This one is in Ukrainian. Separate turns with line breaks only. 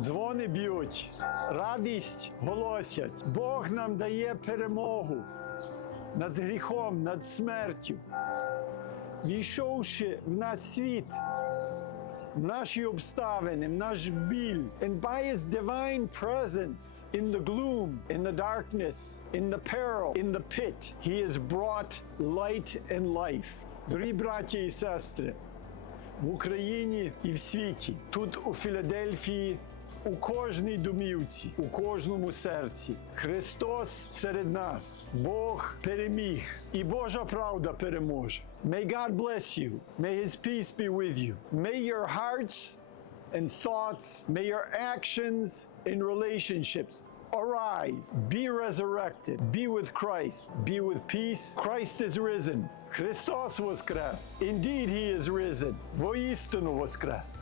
Дзвони б'ють, радість голосять. Бог нам дає перемогу над гріхом, над смертю. Війшовши в наш світ, в наші обставини, в наш біль. And by his divine presence in the gloom, in the darkness, in the peril, in the pit, he has brought light and life. Дорогі браті і сестри, в Україні і в світі, тут у Філадельфії, у кожній домівці, у кожному серці. Христос серед нас, Бог переміг, і Божа правда переможе. May God bless you. May His peace be with you. May your hearts and thoughts, may your actions and relationships arise, be resurrected, be with Christ, be with peace. Christ is risen. Христос воскрес. Indeed, He is risen. Воістину воскрес.